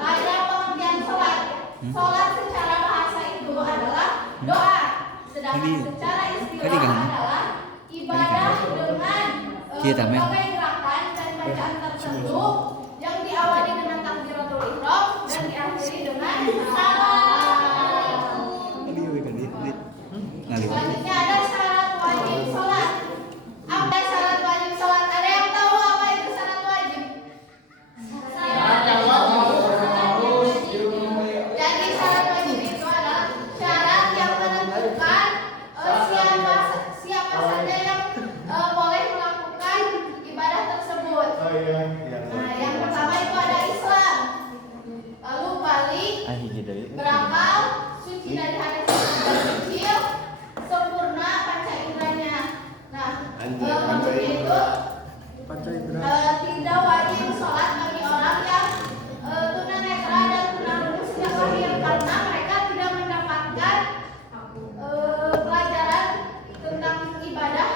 Ada pengertian sholat. Sholat secara bahasa itu adalah doa. Sedangkan secara istilah adalah ibadah dengan berbagai gerakan dan bacaan tertentu yang diawali dengan takbiratul ihram dan diakhiri dengan salam. Selanjutnya ada syarat wajib sholat. Apa syarat wajib sholat? Ada yang tahu apa itu syarat wajib? Jadi syarat wajib itu adalah syarat yang menentukan siapa saja yang boleh melakukan ibadah tersebut. Nah, yang pertama itu ada Islam, lalu balik, berakal, suci dari hadas kecil, sempurna panca inderanya. Nah, kemudian itu tidak wajib sholat bagi orang yang tunanetra dan tunarungu sejak lahir karena mereka tidak mendapatkan pelajaran tentang ibadah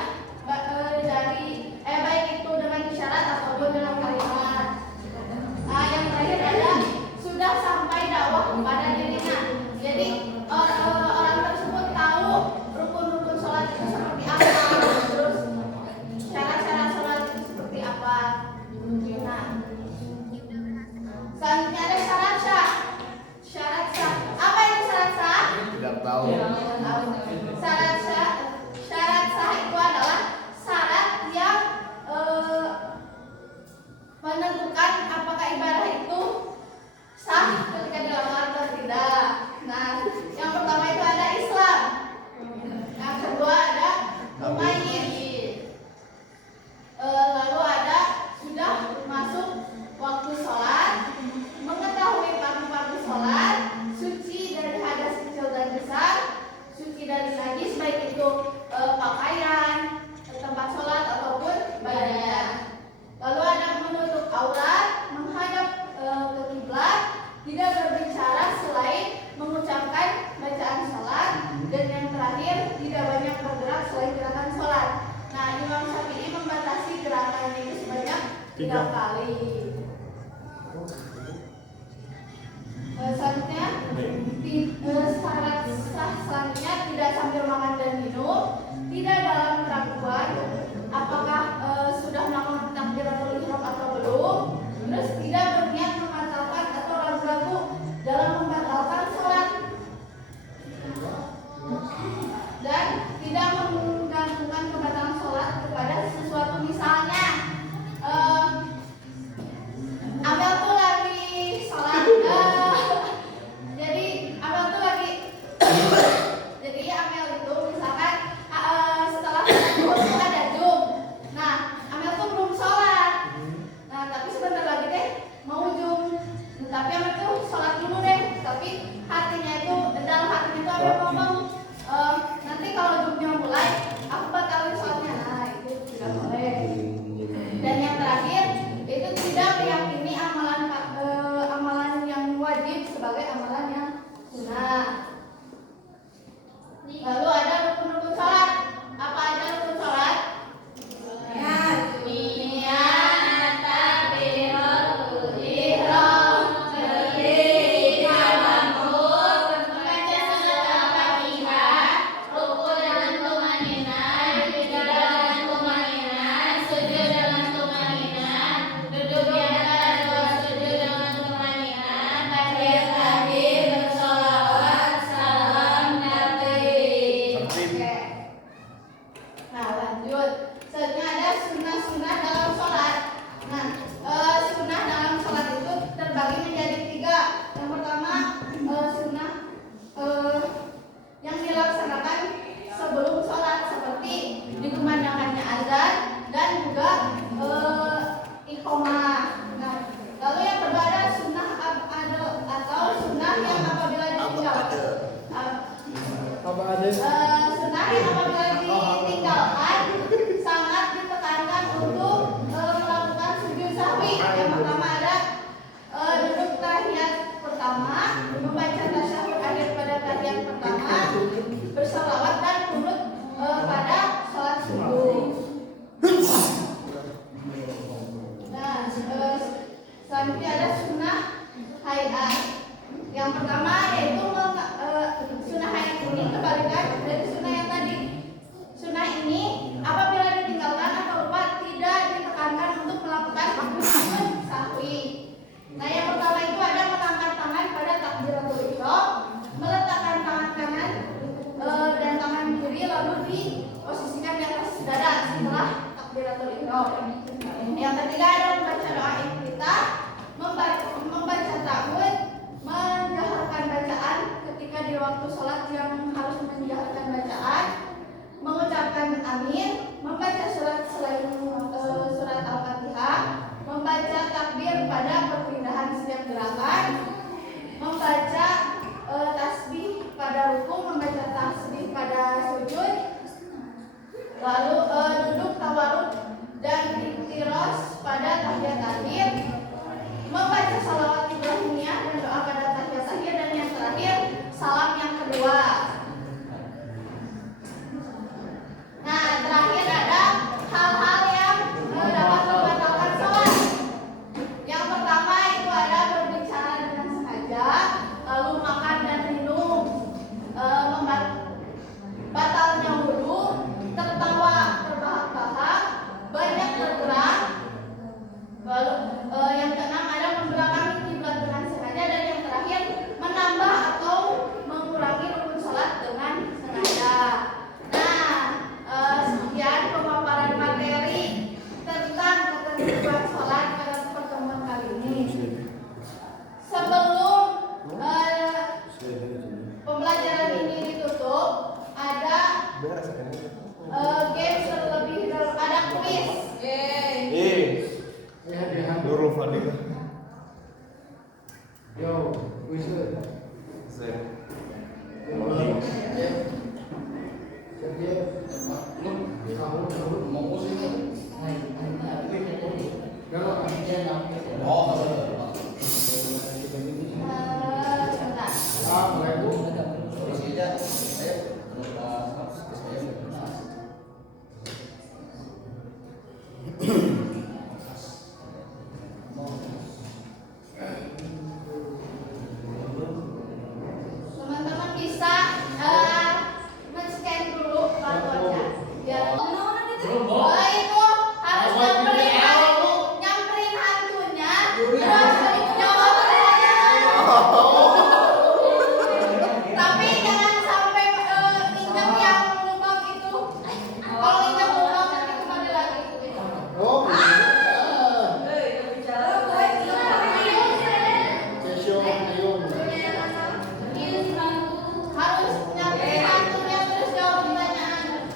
dari baik itu dengan isyarat ataupun dalam kalimat. Nah, yang terakhir ada sudah sampai dakwah kepada dirinya. Jadi orang tersebut tahu rukun-rukun sholat itu seperti apa, terus syarat-syarat sholat itu seperti apa. Nah, selanjutnya ada syarat sah. Syarat sah. Apa itu syarat sah? Tidak tahu. Syarat sah itu adalah syarat yang menentukan apakah ibadah itu sah ketika dilakukan atau tidak. Nah, yang pertama itu ada Islam. Yang kedua ada mumayyiz. Lalu ada sudah masuk waktu sholat, mengetahui fardu-fardu sholat, suci dari hadas kecil dan besar, suci dari najis baik itu pakaian, tempat sholat ataupun badannya. Lalu ada menutup aurat, menghadap ke kiblat, tidak berbicara selain mengucapkan bacaan sholat, dan yang terakhir tidak banyak bergerak selain gerakan sholat. Nah, Imam Syafi'i membatasi gerakannya itu sebanyak 3 kali. Selanjutnya syarat sah selanjutnya tidak sambil makan dan minum, tidak dalam keraguan apakah sudah melakukan takbiratul ihram atau belum, terus tidak berniat membatalkan atau ragu-ragu dalam membatalkan sholat, dan tidak menggantungkan kebatalan sholat kepada sesuatu. Misalnya Amel tuh lagi sholat, jadi Amel tuh lagi jadi Amel itu misalkan setelah sholat itu ada Zoom. Nah, Amel tuh belum sholat. Nah, tapi sebentar lagi deh mau Zoom. Tapi Amel tuh sholat dulu deh. Tapi hatinya itu dalam hatinya itu Amel ngomong, nanti kalau Zoomnya mulai aku batalin sholatnya. Nah, itu tidak boleh. Dan yang terakhir itu tidak meyakini amalan yang wajib sebagai amalan yang sunnah. Lalu ada rukun-rukun sholat. Apa aja rukun sholat? Niat, takbiratul ihram, berdiri, makmum, membaca surat Al-Fatihah, rukun dengan tumanina, tidak dengan tumanina, sujud dengan tumanina, duduk di antara dua sujud dengan tumanina, tahiyat bersolawat, salam takbir. Oke. Nah, lanjut. Selanjutnya ada sunnah-sunnah dalam sholat. Nah, sunnah dalam sholat itu terbagi menjadi 3. Yang pertama sunnah yang dilaksanakan sebelum sholat seperti dikumandangkannya azan dan juga iqomah. Nah, lalu yang kedua ada sunnah abadal atau sunnah yang apabila ditinggalkan. Sunnah yang apabila ditinggalkan sangat ditekankan untuk melakukan sujud Oh. Yang ketiga ada membaca doa iftitah, membaca ta'awudz, menjaharkan bacaan ketika di waktu sholat yang harus menjaharkan bacaan, mengucapkan amin, membaca surat selain surat Al-Fatihah, membaca takbir pada perpindahan setiap gerakan, membaca tasbih pada rukuk, membaca tasbih pada sujud, lalu duduk tawarruk dan iktiros pada tahiyat akhir, membaca salawat Ibrahimiyah dan doa pada tahiyat akhir, dan yang terakhir salam yang kedua. Nah, terakhir ada hal-hal yang dapat membatalkan sholat. Yang pertama itu ada berbicara dengan sengaja, lalu makan dan minum, batalnya wudu, tertawa terbahak-bahak, banyak bergerak. Lalu yang keenam ada membelakangi kiblat dengan sengaja, dan yang terakhir menambah atau mengurangi rukun sholat dengan sengaja. Sekian pemaparan materi tentang ketentuan sholat pada pertemuan kali ini. Sebelum pembelajaran ini ditutup, ada games terlebih dahulu, ada quiz. Nurul Fadil. Yo, quiz. Teman-teman bisa men-scan dulu barcode-nya. Biar itu harus nyamperin hantunya, terus jawab pertanyaan. Tapi jangan sampai injak yang lubang itu. Kalau injak lubang nanti kembali lagi. Harus nyamperin hantunya terus jawab pertanyaan.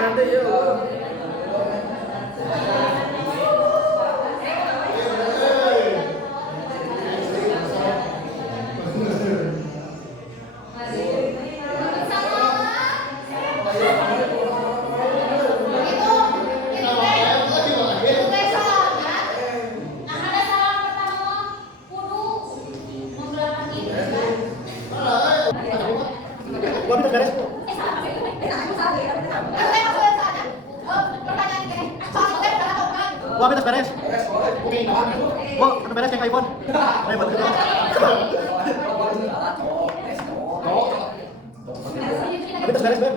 nanti yuk. Buat beres. Buat beres. Buat beres yang iPhone. Beres beres, Ben.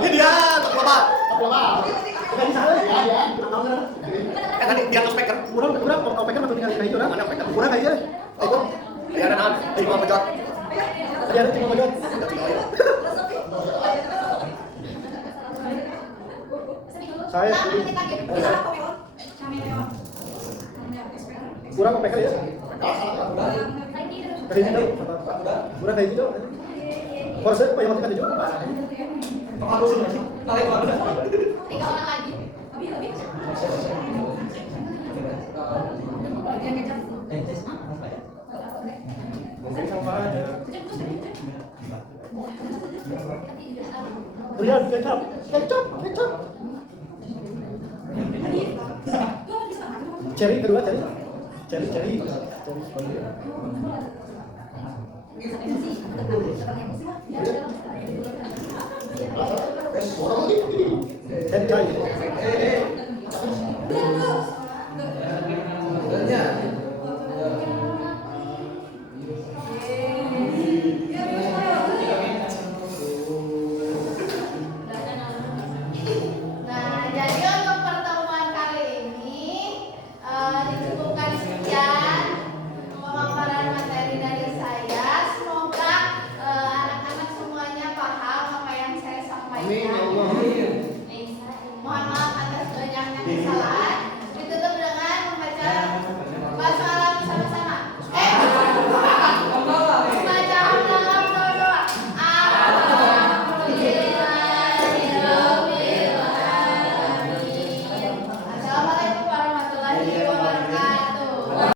Ini dia, tak lama. Tadi salah ya. Tadi di atas speaker. Kurang speaker masuk tinggal itu ada speaker. Kurang aja. Itu. Ya ada nan. Cuma pejot. Ya ada cuma pejot. Saya kurang speaker ya. Kayak gitu. Kurang kayak gitu. Korset apa yang matikan juga? Harus sih. Tarik banget. 3 orang lagi. Mungkin sama aja. Lihat kecap. Cherry kedua cherry. Nah, jadi untuk pertemuan kali ini dicukupkan sekian pemaparan materi dari saya. Semoga anak-anak semuanya paham apa yang saya sampaikan. Mohon maaf atas banyaknya kesalahan.